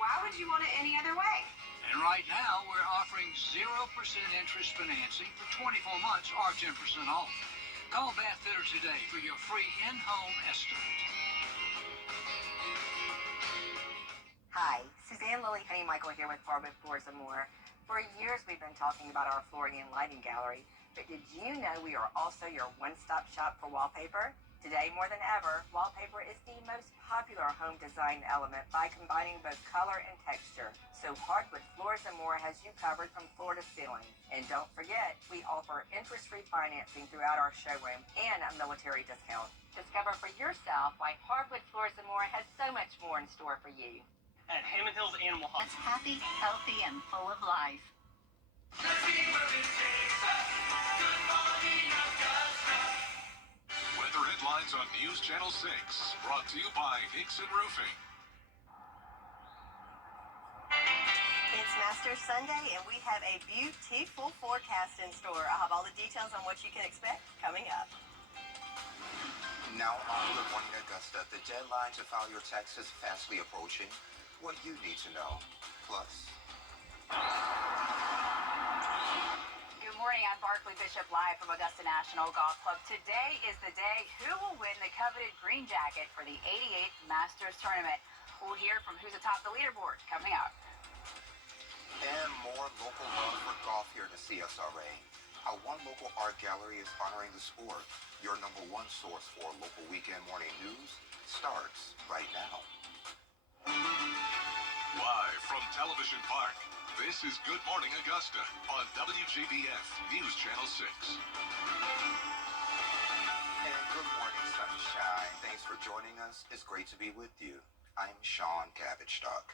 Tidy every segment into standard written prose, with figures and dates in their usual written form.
Why would you want it any other way? And right now, we're offering 0% interest financing for 24 months or 10% off. Call Bath Fitter today for your free in-home estimate. Hi, Suzanne Lily Honey Michael here with Hardwood Floors and More. For years, we've been talking about our flooring and lighting gallery, but did you know we are also your one-stop shop for wallpaper? Today, more than ever, wallpaper is the most popular home design element by combining both color and texture. So Hardwood Floors and More has you covered from floor to ceiling. And don't forget, we offer interest-free financing throughout our showroom and a military discount. Discover for yourself why Hardwood Floors and More has so much more in store for you. At Hammond Hills Animal That's happy, healthy, and full of life. Weather headlines on News Channel 6, brought to you by Nixon Roofing. It's Masters Sunday, and we have a beautiful forecast in store. I'll have all the details on what you can expect coming up. Now on Good Morning Augusta, the deadline to file your tax is fastly approaching. What you need to know. Plus. Good morning, I'm Barkley Bishop live from Augusta National Golf Club. Today is the day who will win the coveted green jacket for the 88th Masters Tournament. We'll hear from who's atop the leaderboard coming up. And more local love for golf here at the CSRA. Our One Local Art Gallery is honoring the sport. Your number one source for local weekend morning news starts right now. Live from Television Park, this is Good Morning Augusta on WJBF News Channel 6. And good morning, sunshine. Thanks for joining us. It's great to be with you. I'm Sean Gavitstock.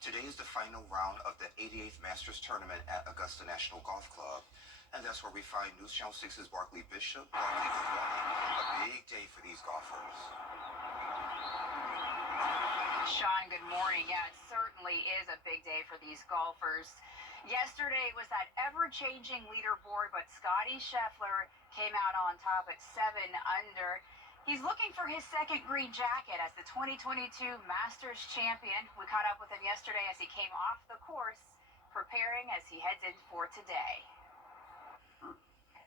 Today is the final round of the 88th Masters Tournament at Augusta National Golf Club. And that's where we find News Channel 6's Barkley Bishop. Barkley, good morning. A big day for these golfers. Sean, good morning. Yeah, it certainly is a big day for these golfers. Yesterday was that ever-changing leaderboard, but Scottie Scheffler came out on top at 7 under. He's looking for his second green jacket as the 2022 Masters champion. We caught up with him yesterday as he came off the course, preparing as he heads in for today.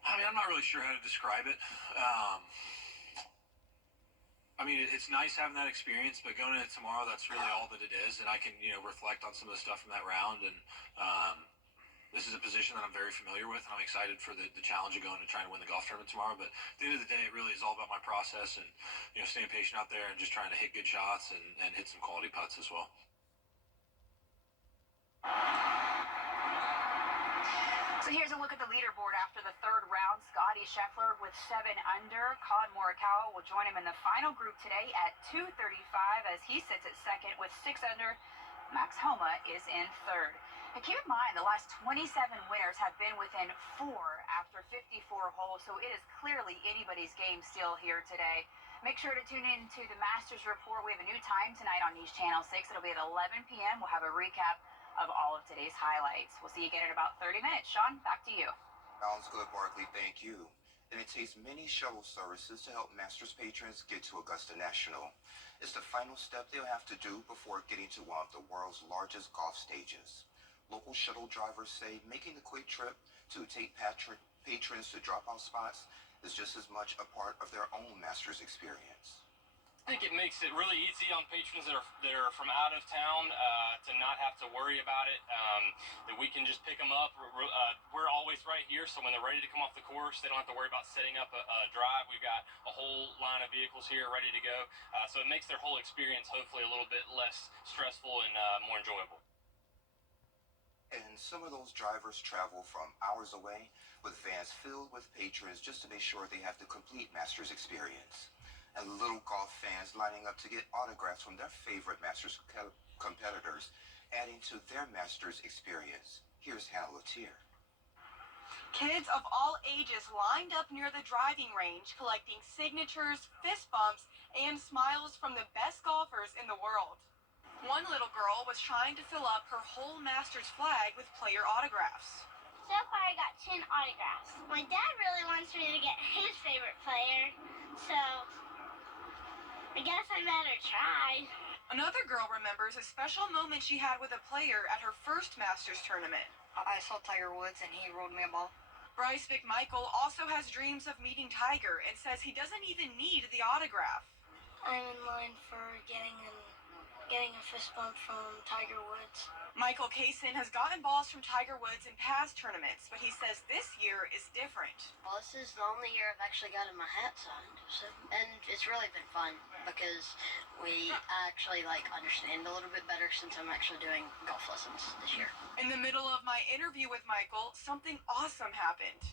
I mean, I'm not really sure how to describe it. I mean, it's nice having that experience, but going into tomorrow, that's really all that it is. And I can, reflect on some of the stuff from that round. And this is a position that I'm very familiar with, and I'm excited for the challenge of going and trying to win the golf tournament tomorrow. But at the end of the day, it really is all about my process and, staying patient out there and just trying to hit good shots and hit some quality putts as well. So here's a look at the leaderboard after the third round. Scottie Scheffler with 7 under. Colin Morikawa will join him in the final group today at 2:35 as he sits at second with 6 under. Max Homa is in third. And keep in mind, the last 27 winners have been within 4 after 54 holes, so it is clearly anybody's game still here today. Make sure to tune in to the Masters Report. We have a new time tonight on News Channel 6. It'll be at 11 p.m. We'll have a recap of all of today's highlights. We'll see you again in about 30 minutes. Sean, back to you. Sounds good, Barkley. Thank you. And it takes many shuttle services to help Masters patrons get to Augusta National. It's the final step they'll have to do before getting to one of the world's largest golf stages. Local shuttle drivers say making the quick trip to take patrons to drop-off spots is just as much a part of their own Masters experience. I think it makes it really easy on patrons that are from out of town to not have to worry about it, that we can just pick them up. We're always right here, so when they're ready to come off the course, they don't have to worry about setting up a drive. We've got a whole line of vehicles here ready to go, so it makes their whole experience hopefully a little bit less stressful and more enjoyable. And some of those drivers travel from hours away with vans filled with patrons just to make sure they have the complete Masters experience. And little golf fans lining up to get autographs from their favorite Masters competitors, adding to their Masters experience. Here's Hannah Latier. Kids of all ages lined up near the driving range, collecting signatures, fist bumps, and smiles from the best golfers in the world. One little girl was trying to fill up her whole Masters flag with player autographs. So far, I got 10 autographs. My dad really wants me to get his favorite player, so I guess I better try. Another girl remembers a special moment she had with a player at her first Masters tournament. I saw Tiger Woods and he rolled me a ball. Bryce McMichael also has dreams of meeting Tiger and says he doesn't even need the autograph. I'm in line for getting a fist bump from Tiger Woods. Michael Kaysen has gotten balls from Tiger Woods in past tournaments, but he says this year is different. Well, this is the only year I've actually gotten my hat signed, and it's really been fun because we actually understand a little bit better since I'm actually doing golf lessons this year. In the middle of my interview with Michael, something awesome happened.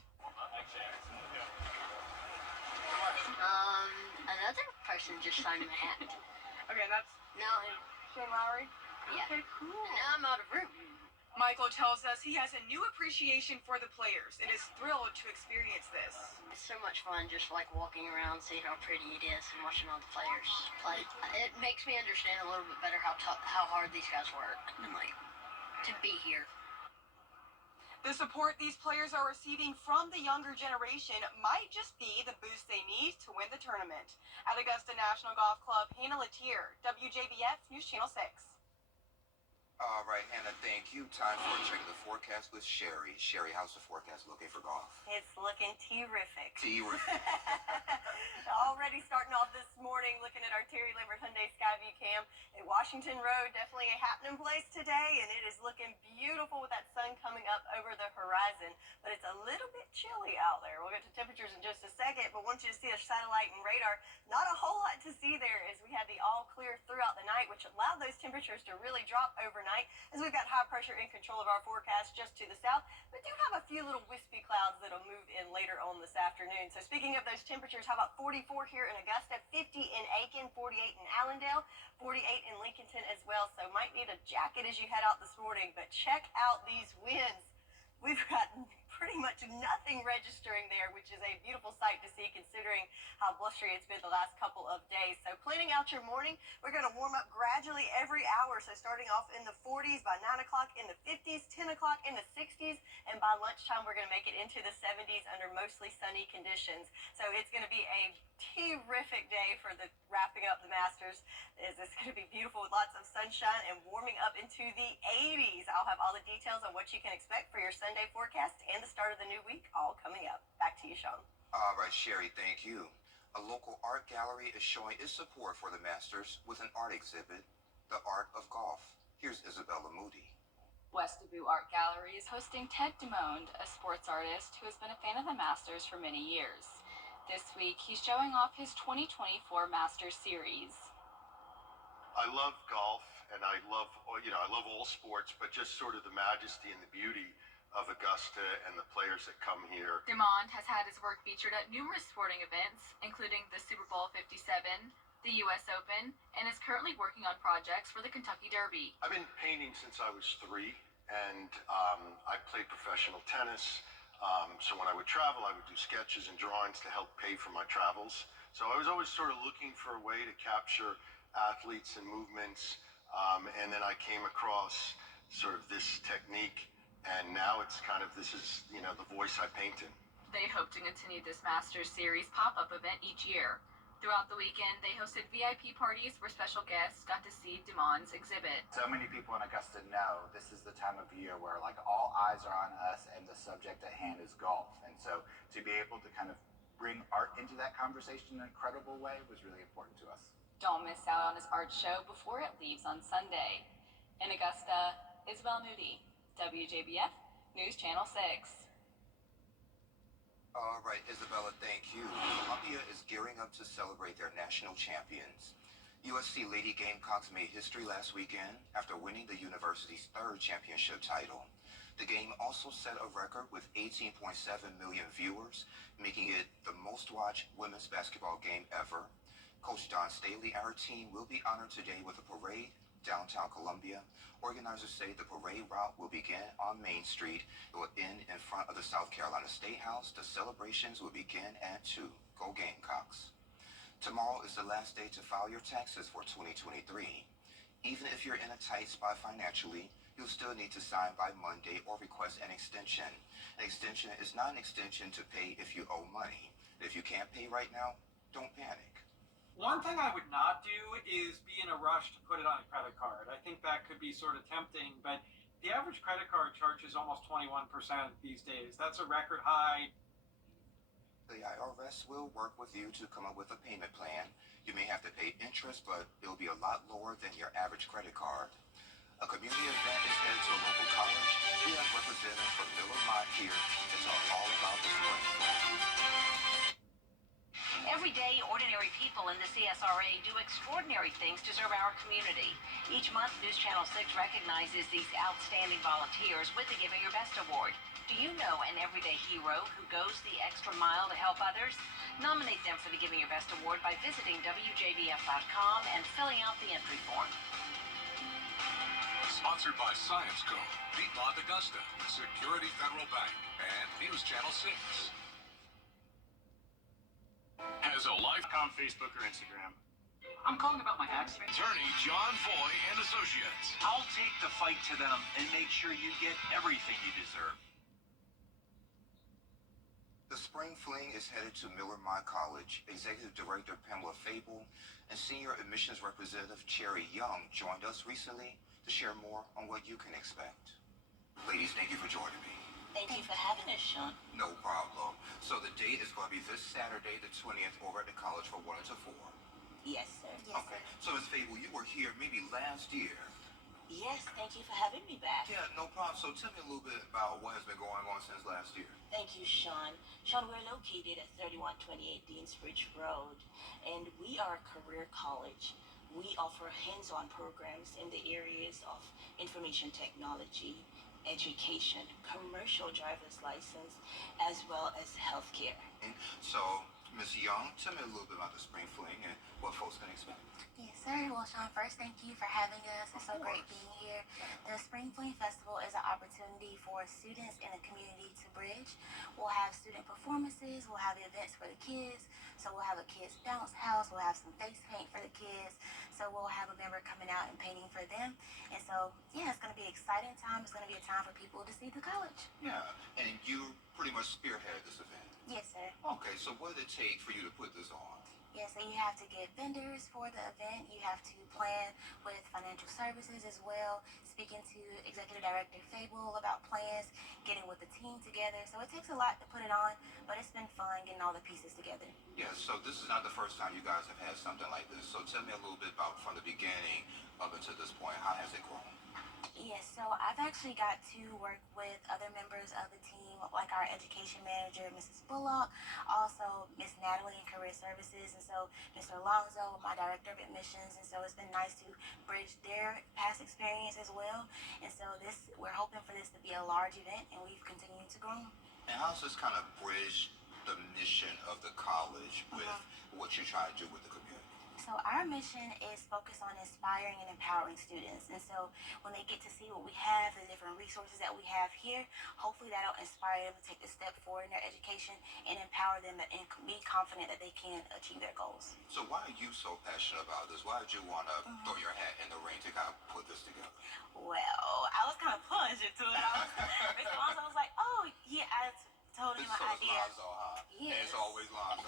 Another person just signed my hat. Okay, that's Now, Shane Lowry. yeah. Okay, cool. Now I'm out of room. Michael tells us he has a new appreciation for the players and is thrilled to experience this. It's so much fun just walking around, seeing how pretty it is, and watching all the players play. It makes me understand a little bit better how hard these guys work, and to be here. The support these players are receiving from the younger generation might just be the boost they need to win the tournament. At Augusta National Golf Club, Hannah Latier, WJBF News Channel 6. All right, Hannah, thank you. Time for a check of the forecast with Sherry. Sherry, how's the forecast looking for golf? It's looking terrific. Terrific. Already starting off this morning looking at our Terry Lambert Hyundai Skyview Cam at Washington Road. Definitely a happening place today, and it is looking beautiful with that sun coming up over the horizon. But it's a little bit chilly out there. We'll get to temperatures in just a second, but want you to see a satellite and radar. Not a whole lot to see there as we had the all clear throughout the night, which allowed those temperatures to really drop overnight as we've got high pressure in control of our forecast just to the south, but do have a few little wispy clouds that'll move in later on this afternoon. So speaking of those temperatures, how about 44 here in Augusta, 50 in Aiken, 48 in Allendale, 48 in Lincolnton as well. So might need a jacket as you head out this morning, but check out these winds. We've got pretty much nothing registering there, which is a beautiful sight to see considering how blustery it's been the last couple of days. So planning out your morning, we're going to warm up gradually every hour. So starting off in the 40s, by 9 o'clock in the 50s, 10 o'clock in the 60s, and by lunchtime we're going to make it into the 70s under mostly sunny conditions. So it's going to be a terrific day for the wrapping up the Masters. It's going to be beautiful with lots of sunshine and warming up into the 80s. I'll have all the details on what you can expect for your Sunday forecast and the start of the new week all coming up. Back to you, Sean. All right, Sherry, thank you. A local art gallery is showing its support for the Masters with an art exhibit, The Art of Golf. Here's Isabella Moody. West Dubuque Art Gallery is hosting Ted Dumond, a sports artist who has been a fan of the Masters for many years. This week, he's showing off his 2024 Masters Series. I love golf, and I love all sports, but just sort of the majesty and the beauty of Augusta and the players that come here. Dumond has had his work featured at numerous sporting events, including the Super Bowl 57, the U.S. Open, and is currently working on projects for the Kentucky Derby. I've been painting since I was 3, and I played professional tennis. So when I would travel, I would do sketches and drawings to help pay for my travels. So I was always sort of looking for a way to capture athletes and movements. And then I came across sort of this technique, and now it's kind of, this is, the voice I paint in. They hope to continue this Masters Series pop-up event each year. Throughout the weekend, they hosted VIP parties where special guests got to see Dumond's exhibit. So many people in Augusta know this is the time of year where all eyes are on us and the subject at hand is golf. And so to be able to kind of bring art into that conversation in an incredible way was really important to us. Don't miss out on his art show before it leaves on Sunday. In Augusta, Isabel Moody, WJBF News Channel 6. All right, Isabella, thank you. Columbia is gearing up to celebrate their national champions. USC Lady Gamecocks made history last weekend after winning the university's 3rd championship title. The game also set a record with 18.7 million viewers, making it the most-watched women's basketball game ever. Coach Don Staley and her team will be honored today with a parade downtown Columbia. Organizers say the parade route will begin on Main Street. It will end in front of the South Carolina State House. The celebrations will begin at 2. Go Gamecocks. Tomorrow is the last day to file your taxes for 2023. Even if you're in a tight spot financially, you'll still need to sign by Monday or request an extension. An extension is not an extension to pay if you owe money. If you can't pay right now, don't panic. One thing I would not do is be in a rush to put it on a credit card. I think that could be sort of tempting, but the average credit card charges almost 21% these days. That's a record high. The IRS will work with you to come up with a payment plan. You may have to pay interest, but it'll be a lot lower than your average credit card. A community event is headed to a local college. We have representatives from Miller Mott here to talk all about the spring fling. Every day, ordinary people in the CSRA do extraordinary things to serve our community. Each month, News Channel 6 recognizes these outstanding volunteers with the Giving Your Best Award. Do you know an everyday hero who goes the extra mile to help others? Nominate them for the Giving Your Best Award by visiting WJBF.com and filling out the entry form. Sponsored by Science Co., Piedmont Augusta, Security Federal Bank, and News Channel 6. Has a life.com, Facebook, or Instagram. I'm calling about my accident. Attorney John Foy and Associates. I'll take the fight to them and make sure you get everything you deserve. The Spring Fling is headed to Miller Mott College. Executive Director Pamela Fable and Senior Admissions Representative Cherry Young joined us recently to share more on what you can expect. Ladies, thank you for joining me. Thank you for having us, Sean. No problem. So the date is going to be this Saturday, the 20th, over at the college from 1 to 4. Yes, sir. Yes, okay. So, Ms. Fable, you were here maybe last year. Yes, thank you for having me back. Yeah, no problem. So tell me a little bit about what has been going on since last year. Thank you, Sean. Sean, we're located at 3128 Deansbridge Road, and we are a career college. We offer hands-on programs in the areas of information technology, education, commercial driver's license, as well as healthcare. So, Ms. Young, tell me a little bit about the Spring Fling and what folks can expect. Yes, sir. Well, Sean, first, thank you for having us. It's so great being here. The Spring Fling Festival is an opportunity for students in the community to bridge. We'll have student performances. We'll have events for the kids. So we'll have a kids bounce house. We'll have some face paint for the kids. So we'll have a member coming out and painting for them. And so, yeah, it's going to be an exciting time. It's going to be a time for people to see the college. Yeah, and you pretty much spearheaded this event. Yes, sir. Okay, so what did it take for you to put this on? Yeah, so you have to get vendors for the event. You have to plan with financial services as well, speaking to Executive Director Fable about plans, getting with the team together. So it takes a lot to put it on, but it's been fun getting all the pieces together. Yeah, so this is not the first time you guys have had something like this. So tell me a little bit about from the beginning up until this point, how has it grown? Yes, so I've actually got to work with other members of the team, like our education manager, Mrs. Bullock, also Miss Natalie in Career Services, and so Mr. Alonzo, my director of admissions, and so it's been nice to bridge their past experience as well. And so we're hoping for this to be a large event, and we've continued to grow. And how's this kind of bridge the mission of the college with what you're trying to do with the community? So our mission is focused on inspiring and empowering students. And so when they get to see what we have, the different resources that we have here, hopefully that'll inspire them to take a step forward in their education and empower them and be confident that they can achieve their goals. So why are you so passionate about this? Why did you want to throw your hat in the ring to kind of put this together? Well, I was kind of plunged into it. Mr. Alonzo was like, oh, yeah, I told him my idea. Lonzo, huh? Yes. And it's always Lonzo.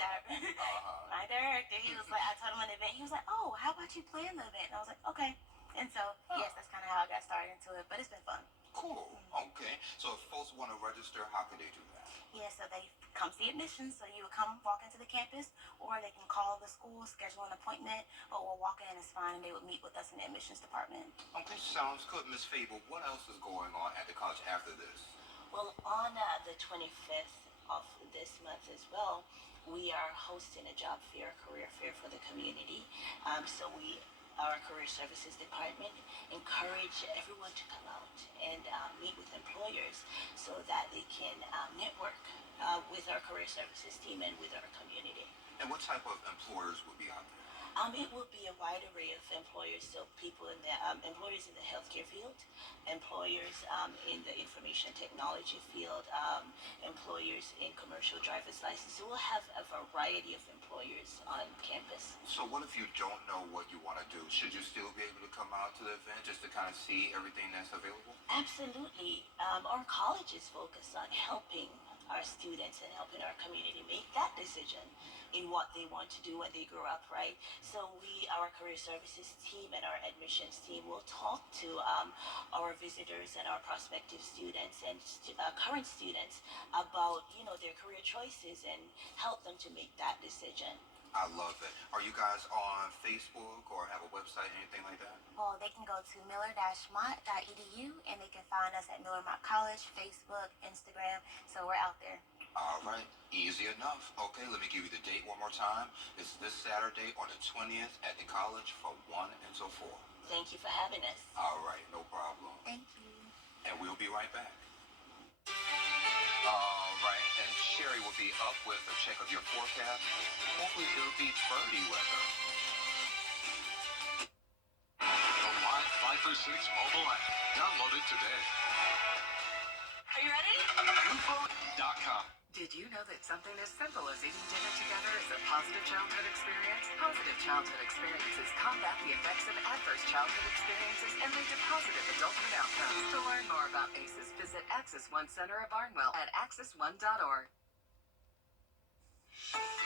My director, he was like, I told him an event. He was like, oh, how about you plan the event? And I was like, okay. And so, yes, that's kind of how I got started into it. But it's been fun. Cool. Okay. So if folks want to register, how can they do that? Yeah, so they come see admissions. So you would come walk into the campus, or they can call the school, schedule an appointment, or we'll walk in, it's fine, and they would meet with us in the admissions department. Okay, sounds good. Ms. Fable, what else is going on at the college after this? Well, on the 25th of this month as well, we are hosting a job fair, career fair for the community. So our career services department encourage everyone to come out and meet with employers so that they can network with our career services team and with our community. And what type of employers will be out there? It will be a wide array of employers, so people in the employers in the healthcare field, employers in the information technology field, employers in commercial driver's license. So we'll have a variety of employers on campus. So what if you don't know what you want to do? Should you still be able to come out to the event just to kind of see everything that's available? Absolutely. Our college is focused on helping our students and helping our community make that decision in what they want to do when they grow up, right? So our career services team and our admissions team will talk to our visitors and our prospective students and current students about, their career choices and help them to make that decision. I love it. Are you guys on Facebook or have a website, anything like that? Well, they can go to miller-mott.edu and they can find us at Miller Mott College, Facebook, Instagram. So we're out there. All right, easy enough. Okay, let me give you the date one more time. It's this Saturday on the 20th at the college from 1 until 4. Thank you for having us. All right, no problem. Thank you. And we'll be right back. All right, and Sherry will be up with a check of your forecast. Hopefully it'll be birdie weather. The Live 5 for 6 mobile app. Download it today. Are you ready? Info.com. Did you know that something as simple as eating dinner together is a positive childhood experience? Positive childhood experiences combat the effects of adverse childhood experiences and lead to positive adulthood outcomes. To learn more about ACEs, visit Axis One Center of Barnwell at axis1.org.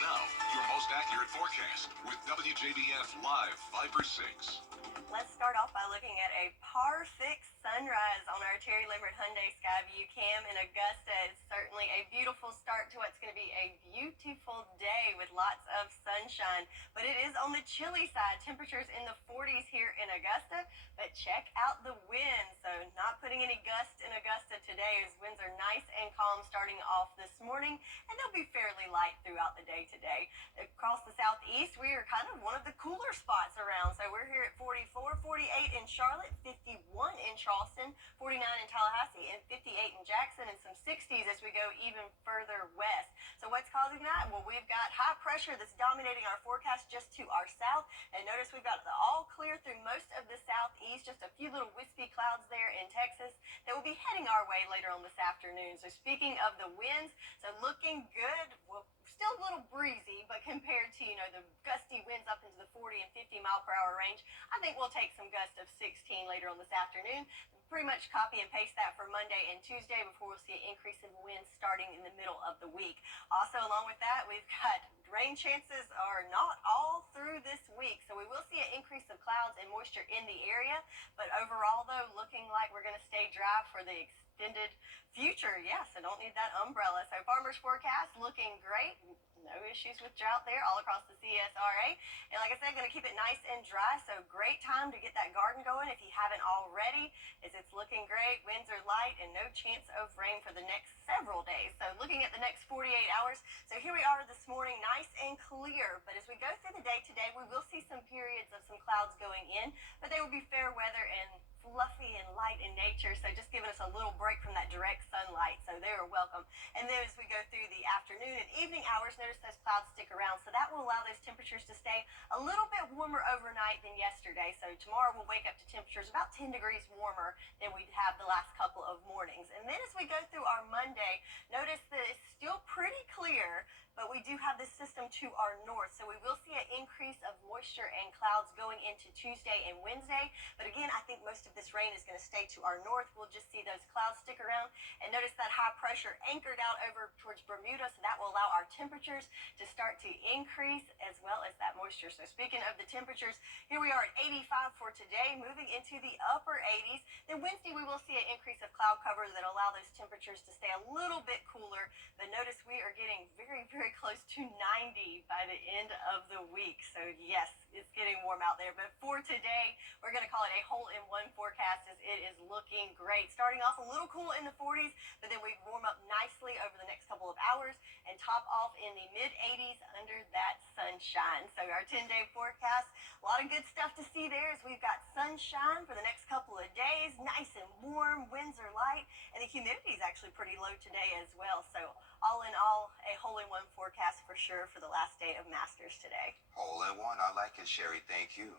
Now, your most accurate forecast with WJBF Live 5 for 6. Let's start off by looking at a par 6 sunrise on our Terry Limbert Hyundai Skyview Cam in Augusta. It's certainly a beautiful start to what's going to be a beautiful day with lots of sunshine. But it is on the chilly side. Temperatures in the 40s here in Augusta. But check out the winds. So not putting any gusts in Augusta today as winds are nice and calm starting off this morning. And they'll be fairly light throughout the day today. Across the southeast, we are kind of one of the cooler spots around. So we're here at 44, 48 in Charlotte, 51 in Charleston, 49 in Tallahassee, and 58 in Jackson, and some 60s as we go even further west. So what's causing that? Well, we've got high pressure that's dominating our forecast just to our south. And notice we've got the all clear through most of the southeast, just a few little wispy clouds there in Texas that will be heading our way later on this afternoon. So speaking of the winds, so looking good. Well, still a little breezy, but compared to, the gusty winds up into the 40 and 50 mile per hour range, I think we'll take some gusts of 16 later on this afternoon. Pretty much copy and paste that for Monday and Tuesday before we'll see an increase in winds starting in the middle of the week. Also, along with that, we've got rain chances are not all through this week, so we will see an increase of clouds and moisture in the area, but overall, though, looking like we're going to stay dry for the extended future. Yes, I don't need that umbrella. So farmers forecast looking great. No issues with drought there all across the CSRA. And like I said, going to keep it nice and dry. So great time to get that garden going if you haven't already, as it's looking great. Winds are light and no chance of rain for the next several days. So looking at the next 48 hours. So here we are this morning, nice and clear. But as we go through the day today, we will see some periods of some clouds going in, but they will be fair weather and fluffy and light in nature, so just giving us a little break from that direct sunlight, so they are welcome. And then as we go through the afternoon and evening hours, notice those clouds stick around, so that will allow those temperatures to stay a little bit warmer overnight than yesterday. So tomorrow we'll wake up to temperatures about 10 degrees warmer than we'd have the last couple of mornings. And then as we go through our Monday, notice that it's still pretty clear, but we do have this system to our north, so we will see an increase of moisture and clouds going into Tuesday and Wednesday. But again, I think most of this rain is going to stay to our north. We'll just see those clouds stick around. And notice that high pressure anchored out over towards Bermuda, so that will allow our temperatures to start to increase as well as that moisture. So speaking of the temperatures, here we are at 85 for today, moving into the upper 80s. Then Wednesday, we will see an increase of cloud cover that will allow those temperatures to stay a little bit cooler. But notice we are getting very, very close to 90 by the end of the week. So yes, it's getting warm out there. But for today, we're going to call it a hole-in-one forecast as it is looking great. Starting off a little cool in the 40s, but then we warm up nicely over the next couple of hours and top off in the mid-80s under that sunshine. So our 10-day forecast, a lot of good stuff to see there as we've got sunshine for the next couple of days, nice and warm, winds are light, and the humidity is actually pretty low today as well. So all in all, a hole-in-one forecast for sure for the last day of Masters today. Hole-in-one, I like it, Sherry. Thank you.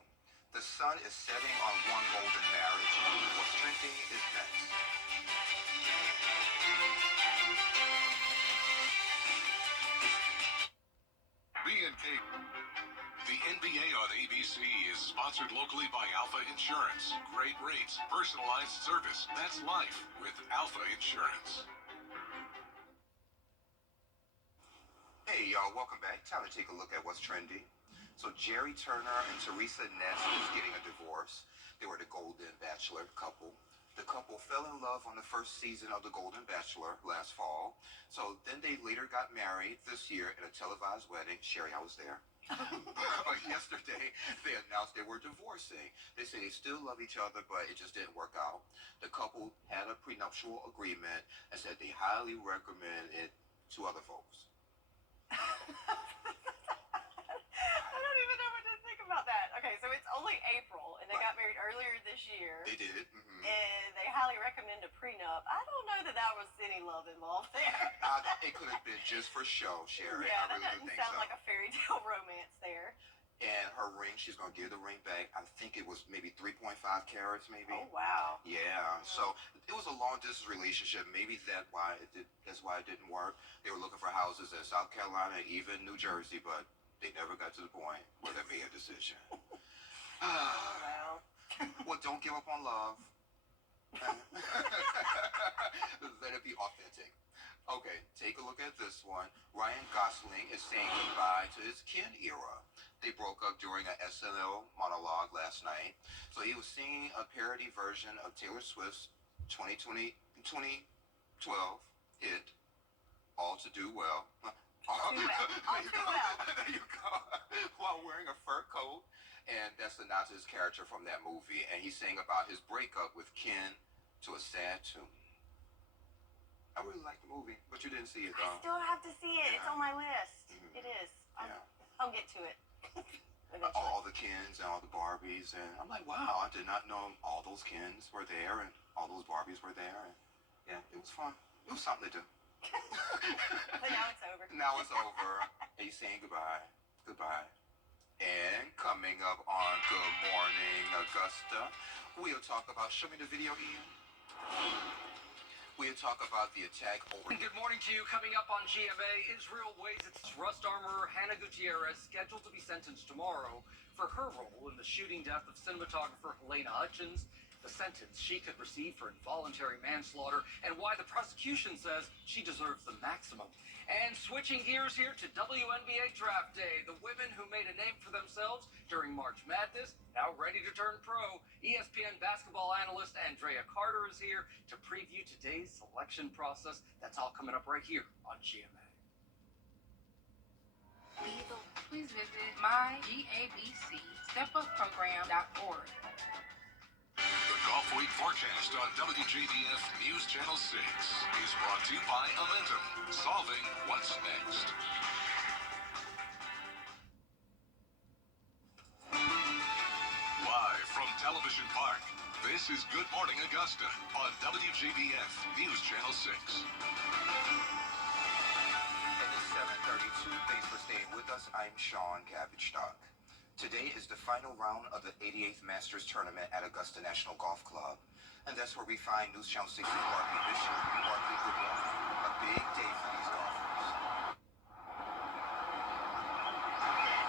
The sun is setting on one golden marriage. What's trending is next. B&K. The NBA on ABC is sponsored locally by Alpha Insurance. Great rates, personalized service. That's life with Alpha Insurance. Hey y'all, welcome back. Time to take a look at what's trending. So Jerry Turner and Teresa Ness is getting a divorce. They were the Golden Bachelor couple. The couple fell in love on the first season of The Golden Bachelor last fall. So then they later got married this year at a televised wedding. Sherry, I was there. But yesterday, they announced they were divorcing. They say they still love each other, but it just didn't work out. The couple had a prenuptial agreement and said they highly recommend it to other folks. I don't even know what to think about that. Okay, so it's only April, and they got married earlier this year. They did. And they highly recommend a prenup. I don't know that was any love involved there. It could have been just for show, Sherry. Yeah, I that really doesn't think sound so. like a fairy tale romance there. And her ring, she's going to give the ring back. I think it was maybe 3.5 carats, maybe. Oh, wow. Yeah. So it was a long distance relationship. Maybe that's why it didn't work. They were looking for houses in South Carolina, even New Jersey, but they never got to the point where they made a decision. Wow. Well, don't give up on love. Let it be authentic. Okay, take a look at this one. Ryan Gosling is saying goodbye to his Ken era. They broke up during an SNL monologue last night. So he was singing a parody version of Taylor Swift's 2012 hit, All to Do Well. All too well. There you go. While wearing a fur coat. And that's the nod to his character from that movie. And he sang about his breakup with Ken to a sad tune. I really like the movie, but you didn't see it, though. I still have to see it. Yeah. It's on my list. It is. I'll get to it. All the Kens and all the Barbies. And I'm like, wow, I did not know all those Kens were there and all those Barbies were there. And yeah, it was fun. It was something to do. But now it's over. Now it's over. And he's saying goodbye. Goodbye. And coming up on Good Morning Augusta, we'll talk about, show me the video, Ian. We'll talk about the attack over... Good morning to you. Coming up on GMA, Israel weighs its Rust armorer Hannah Gutierrez, scheduled to be sentenced tomorrow for her role in the shooting death of cinematographer Helena Hutchins, the sentence she could receive for involuntary manslaughter, and why the prosecution says she deserves the maximum. And switching gears here to WNBA Draft Day, the women who made a name for themselves during March Madness, now ready to turn pro. ESPN basketball analyst Andrea Carter is here to preview today's selection process. That's all coming up right here on GMA. Please visit mygabcstepupprogram.org. The Golf Week forecast on WJBF News Channel 6 is brought to you by Amentum, solving what's next. Live from Television Park, this is Good Morning Augusta on WJBF News Channel 6. And it's 7:32. Thanks for staying with us. I'm Sean Cabbage-Stock. Today is the final round of the 88th Masters Tournament at Augusta National Golf Club. And that's where we find News Channel 6's Barkley Bishop. Barkley, good morning. A big day for these golfers.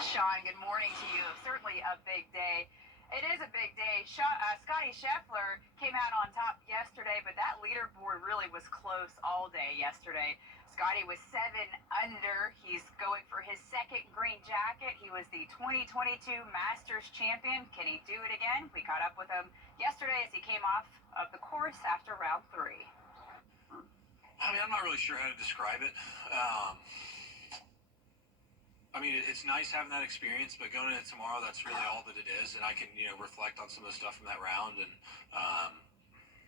Sean, good morning to you. Certainly a big day. It is a big day. Scotty Scheffler came out on top yesterday, but that leaderboard really was close all day yesterday. Scotty was 7 under. He's going for his second green jacket. He was the 2022 Masters champion. Can he do it again? We caught up with him yesterday as he came off of the course after round 3. I mean, I'm not really sure how to describe it. I mean, it's nice having that experience, but going into tomorrow, that's really all that it is, and I can, reflect on some of the stuff from that round, and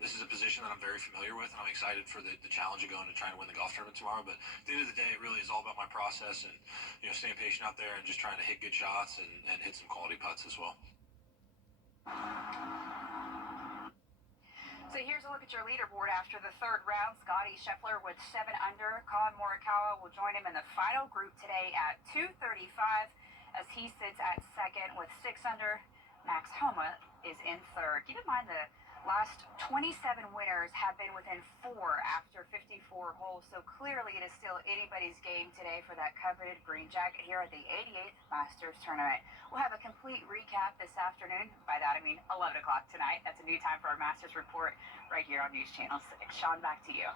this is a position that I'm very familiar with, and I'm excited for the challenge of going to try and win the golf tournament tomorrow. But at the end of the day, it really is all about my process and, staying patient out there and just trying to hit good shots and hit some quality putts as well. So here's a look at your leaderboard after the third round. Scotty Scheffler with 7 under. Colin Morikawa will join him in the final group today at 2:35 as he sits at second with 6 under. Max Homa is in third. Keep in mind the last 27 winners have been within 4 after 54 holes, so clearly it is still anybody's game today for that coveted green jacket here at the 88th Masters Tournament. We'll have a complete recap this afternoon. By that I mean 11 o'clock tonight. That's a new time for our Masters report right here on News Channel 6. Sean, back to you.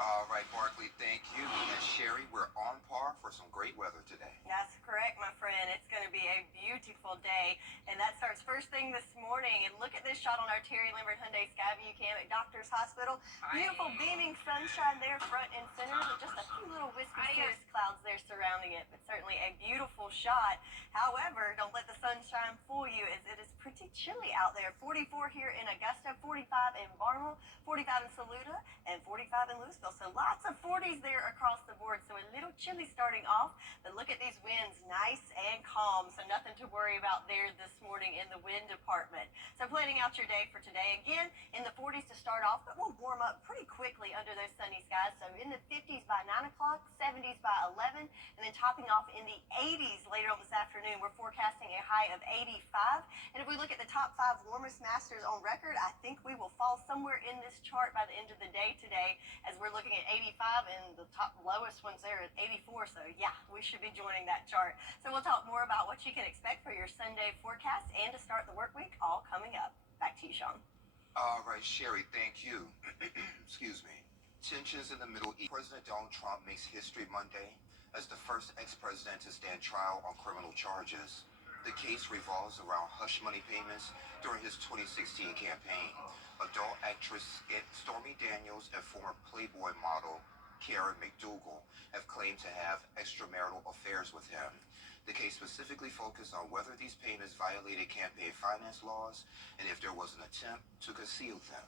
All right, Barkley, thank you. And Sherry, we're on par for some great weather today. That's correct, my friend. It's going to be a beautiful day, and that starts first thing this morning. And look at this shot on our Terry Lambert Hyundai Skyview cam at Doctors Hospital. Beautiful beaming sunshine there front and center, with just a few little wispy cirrus clouds there surrounding it, but certainly a beautiful shot. However, don't let the sunshine fool you, as it is pretty chilly out there. 44 here in Augusta, 45 in Barnwell, 45 in Saluda, and 45 in Louisville. So lots of 40s there across the board. So a little chilly starting off, but look at these winds, nice and calm. So nothing to worry about there this morning in the wind department. So planning out your day for today, again, in the 40s to start off, but we'll warm up pretty quickly under those sunny skies. So in the 50s by 9 o'clock, 70s by 11, and then topping off in the 80s later on this afternoon. We're forecasting a high of 85. And if we look at the top 5 warmest Masters on record, I think we will fall somewhere in this chart by the end of the day today, as we're looking at 85, and the top lowest ones there at 84. So yeah, we should be joining that chart. So we'll talk more about what you can expect for your Sunday forecast and to start the work week, all coming up. Back to you, Sean. All right, Sherry, thank you. Excuse me. Tensions in the Middle East. President Donald Trump makes history Monday as the first ex-president to stand trial on criminal charges. The case revolves around hush money payments during his 2016 campaign. Adult actress Stormy Daniels and former Playboy model Karen McDougal have claimed to have extramarital affairs with him. The case specifically focused on whether these payments violated campaign finance laws and if there was an attempt to conceal them.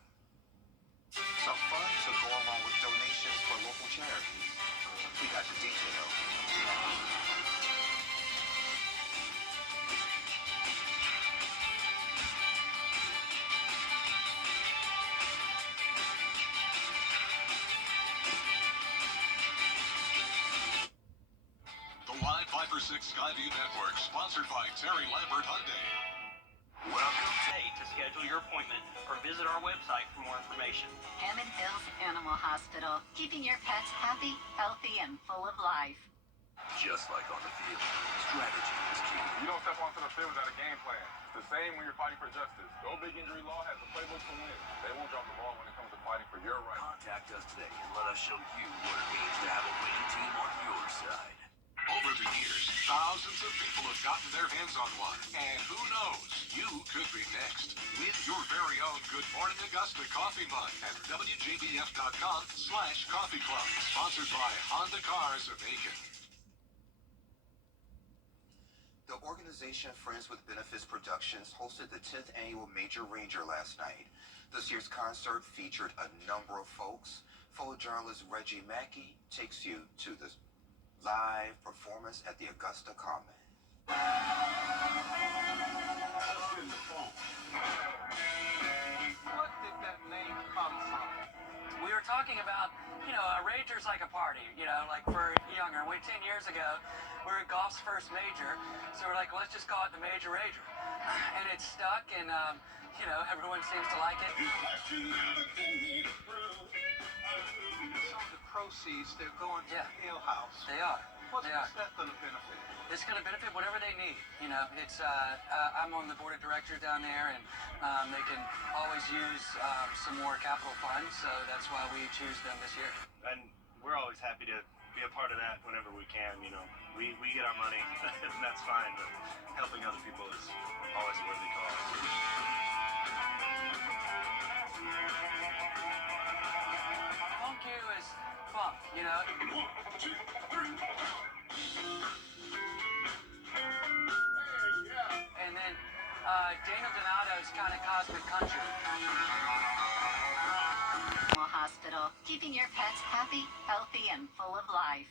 Some funds to go along with donations for local charities. We got the details now. The Live 5 for 6 Skyview Network, sponsored by Terry Lambert Hyundai. Welcome today to schedule your appointment or visit our website for more information. Hammond Hills Animal Hospital, keeping your pets happy, healthy, and full of life. Just like on the field, strategy is key. You don't step onto the field without a game plan. It's the same when you're fighting for justice. Go Big Injury Law has a playbook to win. They won't drop the ball when it comes to fighting for your rights. Contact us today and let us show you what it means to have a winning team on your side. Over the years, thousands of people have gotten their hands on one. And who knows, you could be next. Win your very own Good Morning Augusta coffee mug at WJBF.com/coffee club. Sponsored by Honda Cars of Aiken. The organization Friends with Benefits Productions hosted the 10th annual Major Ranger last night. This year's concert featured a number of folks. Photojournalist Reggie Mackey takes you to the live performance at the Augusta Common. What did that name come from? We were talking about, a Ranger's like a party, like for younger. 10 years ago, we were golf's first major, so we're like, let's just call it the Major Ranger. And it's stuck, and, everyone seems to like it. So the proceeds, they're going to Hill House. They are. What's that going to benefit? It's going to benefit whatever they need. It's I'm on the board of directors down there, and they can always use some more capital funds, so that's why we choose them this year. And we're always happy to be a part of that whenever we can. We get our money, and that's fine, but helping other people is always a worthy cause. Funk you is funk, 1, 2, 3. And then Daniel Donato's kind of cosmic country. Animal Hospital, keeping your pets happy, healthy, and full of life.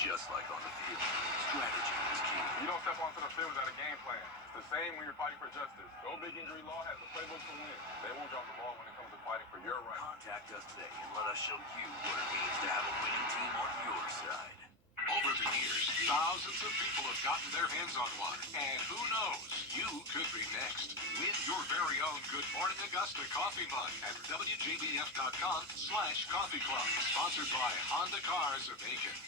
Just like on the field, strategy is key. You don't step onto the field without a game plan. It's the same when you're fighting for justice. Go Big Injury Law has a playbook to win. They won't drop the ball when it comes to fighting for your rights. Contact us today and let us show you what it means to have a winning team on your side. Over the years, thousands of people have gotten their hands on one. And who knows, you could be next. Win your very own Good Morning Augusta coffee mug at WJBF.com/coffee club. Sponsored by Honda Cars of Aiken.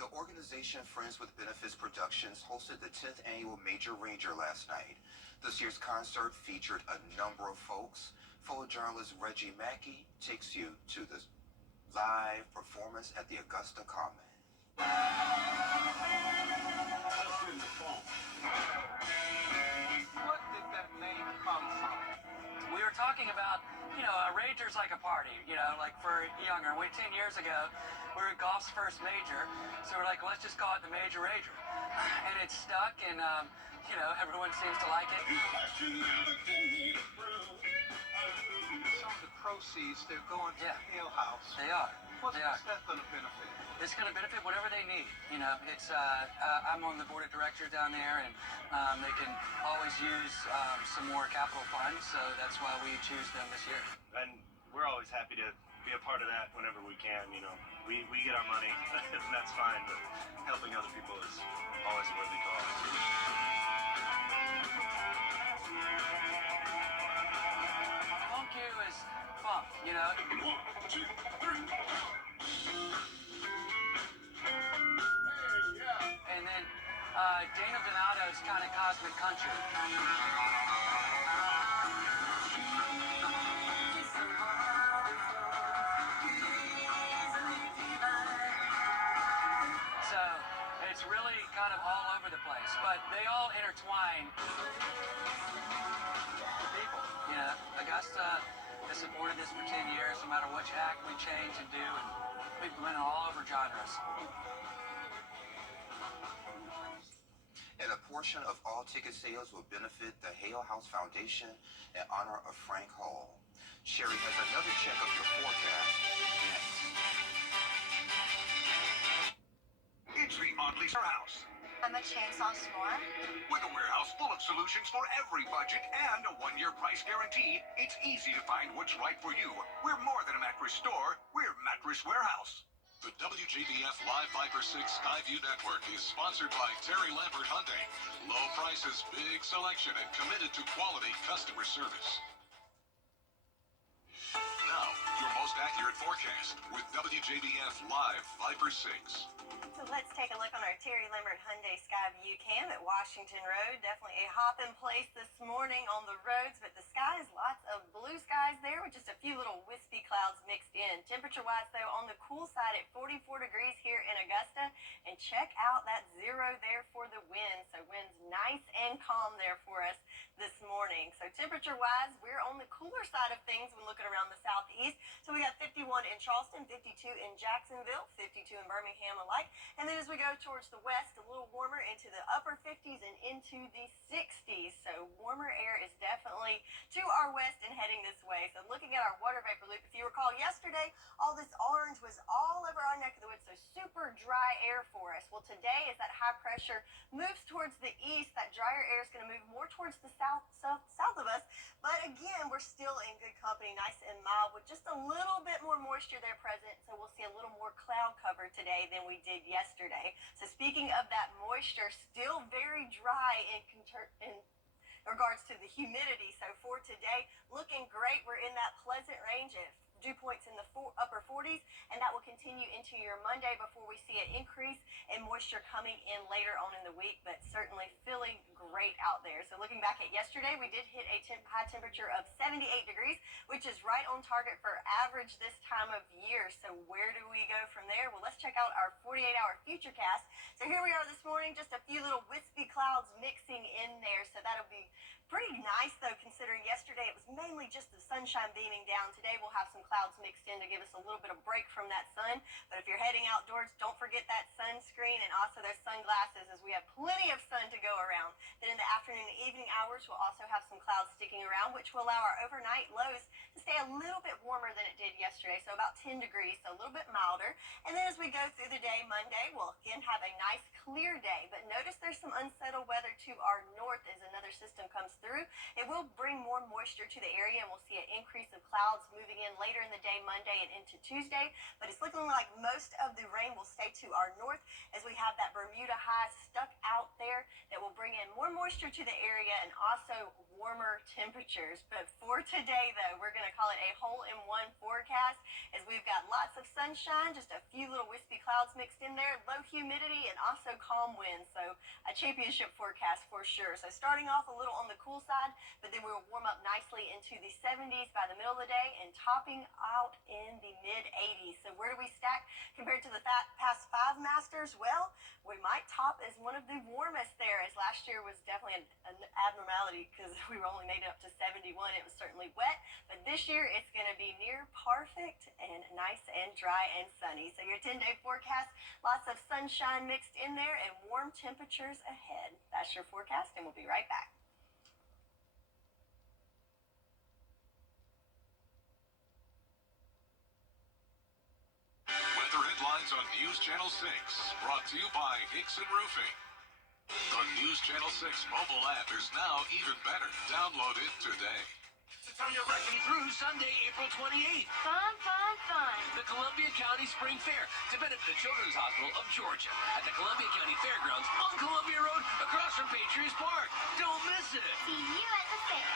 The organization Friends with Benefits Productions hosted the 10th annual Major Ranger last night. This year's concert featured a number of folks. Photojournalist Reggie Mackey takes you to the live performance at the Augusta Common. What did that name come from? We were talking about, a rager's like a party, like for younger. 10 years ago, we were golf's first major, so we're like, let's just call it the Major Rager. And it's stuck, and, everyone seems to like it. Some of the proceeds, they're going to the Ale House. They are. What's that going to benefit? It's going to benefit whatever they need. I'm on the board of directors down there, and they can always use some more capital funds, so that's why we choose them this year. And we're always happy to be a part of that whenever we can. We get our money, and that's fine, but helping other people is always a worthy cause. Funk you is funk, 1, 2, 3. And then Dana Donato's kind of cosmic country. So it's really kind of all over the place, but they all intertwine. People, Augusta has supported this for 10 years, no matter which act we change and do, and we've been all over genres. And a portion of all ticket sales will benefit the Hale House Foundation in honor of Frank Hall. Sherry has another check of your forecast next. It's the Oddly Warehouse. I'm a chainsaw snore. With a warehouse full of solutions for every budget and a 1-year price guarantee, it's easy to find what's right for you. We're more than a mattress store, we're Mattress Warehouse. The WJBF Live Viper 6 Skyview Network is sponsored by Terry Lambert Hyundai. Low prices, big selection, and committed to quality customer service. Now, your most accurate forecast with WJBF Live Viper 6. So let's take a look on our Terry Lambert Hyundai Skyview cam at Washington Road. Definitely a hopping place this morning on the roads, but the skies, lots of blue skies there with just a few little wispy clouds mixed in. Temperature-wise, though, on the cool side at 44 degrees here in Augusta. And check out that 0 there for the wind. So wind's nice and calm there for us this morning. So temperature-wise, we're on the cooler side of things when looking around the southeast. So we got 51 in Charleston, 52 in Jacksonville, 52 in Birmingham alike. And then as we go towards the west, a little warmer into the upper 50s and into the 60s. So warmer air is definitely to our west and heading this way. So looking at our water vapor loop, if you recall yesterday, all this orange was all over our neck of the woods, so super dry air for us. Well, today as that high pressure moves towards the east, that drier air is going to move more towards the south of us. But again, we're still in good company, nice and mild, with just a little bit more moisture there present. So we'll see a little more cloud cover today than we did yesterday. So speaking of that moisture, still very dry in regards to the humidity. So for today, looking great. We're in that pleasant range of dew points in the upper 40s, and that will continue into your Monday before we see an increase in moisture coming in later on in the week, but certainly feeling great out there. So looking back at yesterday, we did hit a high temperature of 78 degrees, which is right on target for average this time of year. So where do we go from there? Well, let's check out our 48-hour futurecast. So here we are this morning, just a few little wispy clouds mixing in there, so that'll be pretty nice, though, considering yesterday it was mainly just the sunshine beaming down. Today we'll have some clouds mixed in to give us a little bit of break from that sun. But if you're heading outdoors, don't forget that sunscreen and also those sunglasses, as we have plenty of sun to go around. Then in the afternoon and evening hours, we'll also have some clouds sticking around, which will allow our overnight lows to stay a little bit warmer than it did yesterday, so about 10 degrees, so a little bit milder. And then as we go through the day, Monday, we'll again have a nice clear day. But notice there's some unsettled weather to our north as another system comes through. It will bring more moisture to the area, and we'll see an increase of clouds moving in later in the day, Monday and into Tuesday. But it's looking like most of the rain will stay to our north as we have that Bermuda high stuck out there that will bring in more moisture to the area and also warmer temperatures. But for today, though, we're going to call it a hole-in-one forecast as we've got lots of sunshine, just a few little wispy clouds mixed in there, low humidity, and also calm winds. So a championship forecast for sure. So starting off a little on the cool side, but then we'll warm up nicely into the 70s by the middle of the day and topping out in the mid-80s. So where do we stack compared to the past 5 Masters? Well, we might top as one of the warmest there, as last year was definitely an abnormality because we were only made it up to 71. It was certainly wet, but this year it's going to be near perfect and nice and dry and sunny. So your 10-day forecast, lots of sunshine mixed in there and warm temperatures ahead. That's your forecast, and we'll be right back. Weather headlines on News Channel 6, brought to you by Hickson Roofing. The News Channel 6 mobile app is now even better. Download it today. It's time to reckon through Sunday, April 28th. Fun, fun, fun. The Columbia County Spring Fair to benefit the Children's Hospital of Georgia at the Columbia County Fairgrounds on Columbia Road across from Patriots Park. Don't miss it. See you at the fair.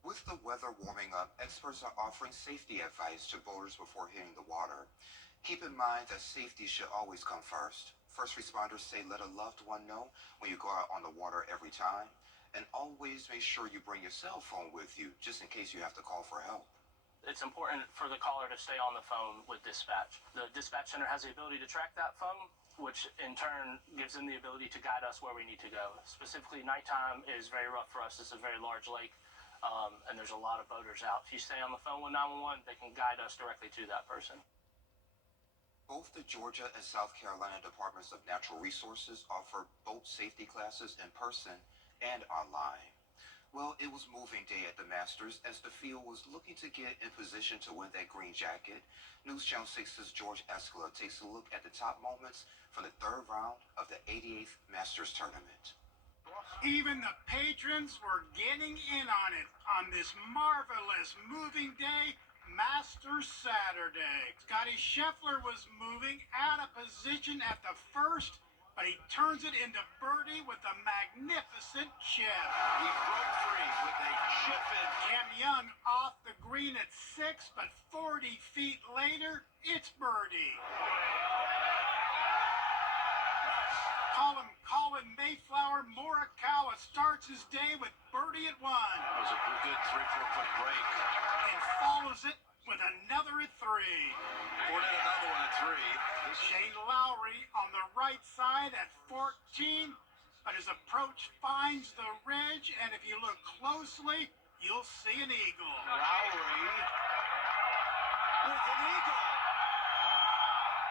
With the weather warming up, experts are offering safety advice to boaters before hitting the water. Keep in mind that safety should always come first. First responders say let a loved one know when you go out on the water every time. And always make sure you bring your cell phone with you, just in case you have to call for help. It's important for the caller to stay on the phone with dispatch. The dispatch center has the ability to track that phone, which in turn gives them the ability to guide us where we need to go. Specifically, nighttime is very rough for us. It's a very large lake, and there's a lot of boaters out. If you stay on the phone with 911, they can guide us directly to that person. Both the Georgia and South Carolina Departments of Natural Resources offer boat safety classes in person and online. Well, it was moving day at the Masters as the field was looking to get in position to win that green jacket. News Channel 6's George Escala takes a look at the top moments from the 3rd round of the 88th Masters tournament. Even the patrons were getting in on it on this marvelous moving day, Masters Saturday. Scotty Scheffler was moving out of position at the first, but he turns it into birdie with a magnificent chip. He broke free with a chip in. Cam Young off the green at 6, but 40 feet later, it's birdie. Colin Mayflower Morikawa starts his day with birdie at 1. That was a good 3-4 foot break. And follows it with another at 3. Poured in another one at 3. Shane Lowry on the right side at 14, but his approach finds the ridge, and if you look closely, you'll see an eagle. Lowry with an eagle.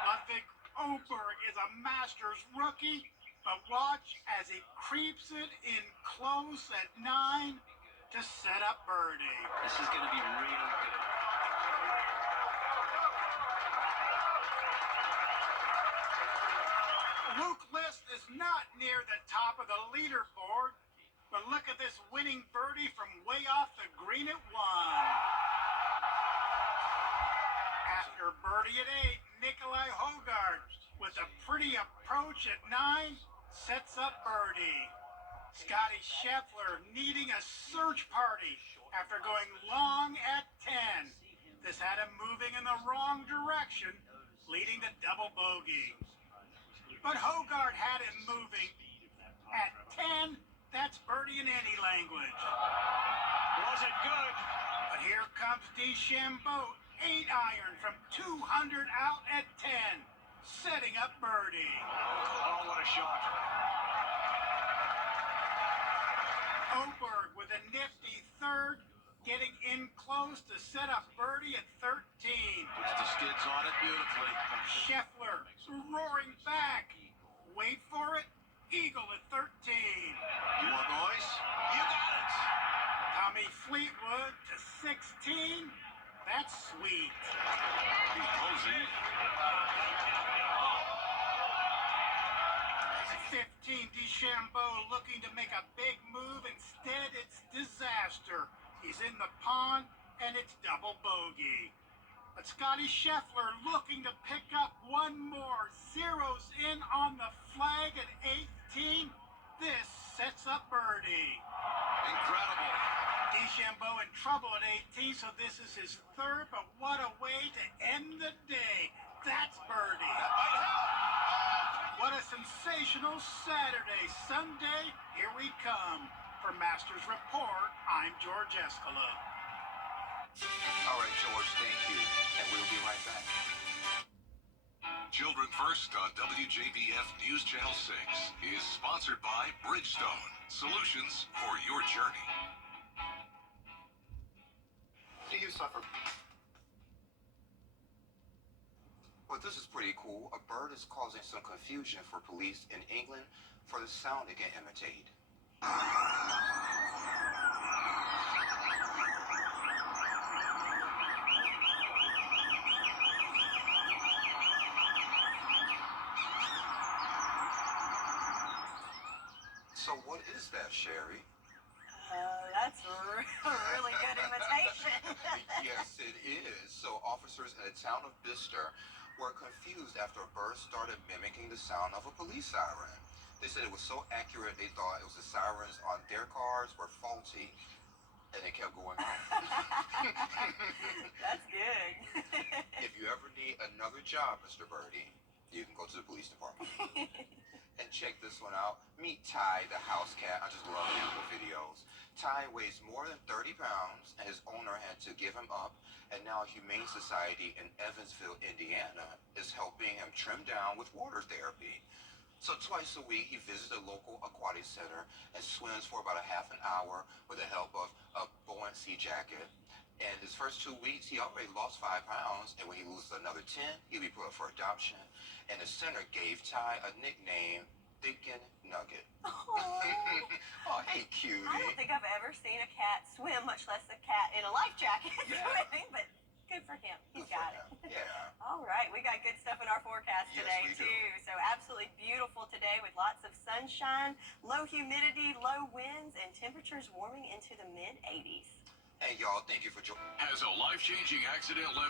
Ludwig Oberg is a Masters rookie, but watch as he creeps it in close at 9 to set up birdie. This is going to be real good. Luke List is not near the top of the leaderboard, but look at this winning birdie from way off the green at 1. After birdie at 8, Nikolai Hogard, with a pretty approach at 9, sets up birdie. Scotty Scheffler needing a search party after going long at 10. This had him moving in the wrong direction, leading to double bogey. But Hogard had him moving at 10. That's birdie in any language. Wasn't good. But here comes DeChambeau, 8-iron from 200 out at 10, setting up birdie. Oh, what a shot. Oberg with a nifty 3rd, getting in close to set up birdie at 13. Puts the skids on it beautifully. Scheffler roaring back. Wait for it. Eagle at 13. You want noise? You got it. Tommy Fleetwood to 16. That's sweet. He's closing. 15, DeChambeau looking to make a big move. Instead, it's disaster. He's in the pond, and it's double bogey. But Scotty Scheffler looking to pick up one more. Zeroes in on the flag at 18. This sets up birdie. Incredible. DeChambeau in trouble at 18, so this is his third, but what a way to end the day. That's birdie. What a sensational Saturday. Sunday, here we come. For Masters Report, I'm George Escala. All right, George, thank you. And we'll be right back. Children First on WJBF News Channel 6 is sponsored by Bridgestone, solutions for your journey. Do you suffer? Well, this is pretty cool. A bird is causing some confusion for police in England for the sound it can imitate. So what is that, Sherry? That's a really good imitation. Yes, it is. So officers in the town of Bicester were confused after a bird started mimicking the sound of a police siren. They said it was so accurate they thought it was the sirens on their cars were faulty, and it kept going on. That's good. If you ever need another job, Mr. Birdie, you can go to the police department. And check this one out. Meet Ty, the house cat. I just love animal videos. Ty weighs more than 30 pounds, and his owner had to give him up. And now Humane Society in Evansville, Indiana, is helping him trim down with water therapy. So twice a week, he visits a local aquatic center and swims for about a half an hour with the help of a buoyancy jacket. And his first 2 weeks, he already lost 5 pounds, and when he loses another 10, he'll be put up for adoption. And the center gave Ty a nickname, Thicken Nugget. Oh, hey, cutie. I don't think I've ever seen a cat swim, much less a cat in a life jacket swimming, but good for him. He's got it. Yeah. All right, we got good stuff in our forecast Yes, today, we do. too. So absolutely beautiful today with lots of sunshine, low humidity, low winds, and temperatures warming into the mid-80s. Hey, y'all, thank you for joining. Has a life-changing accident left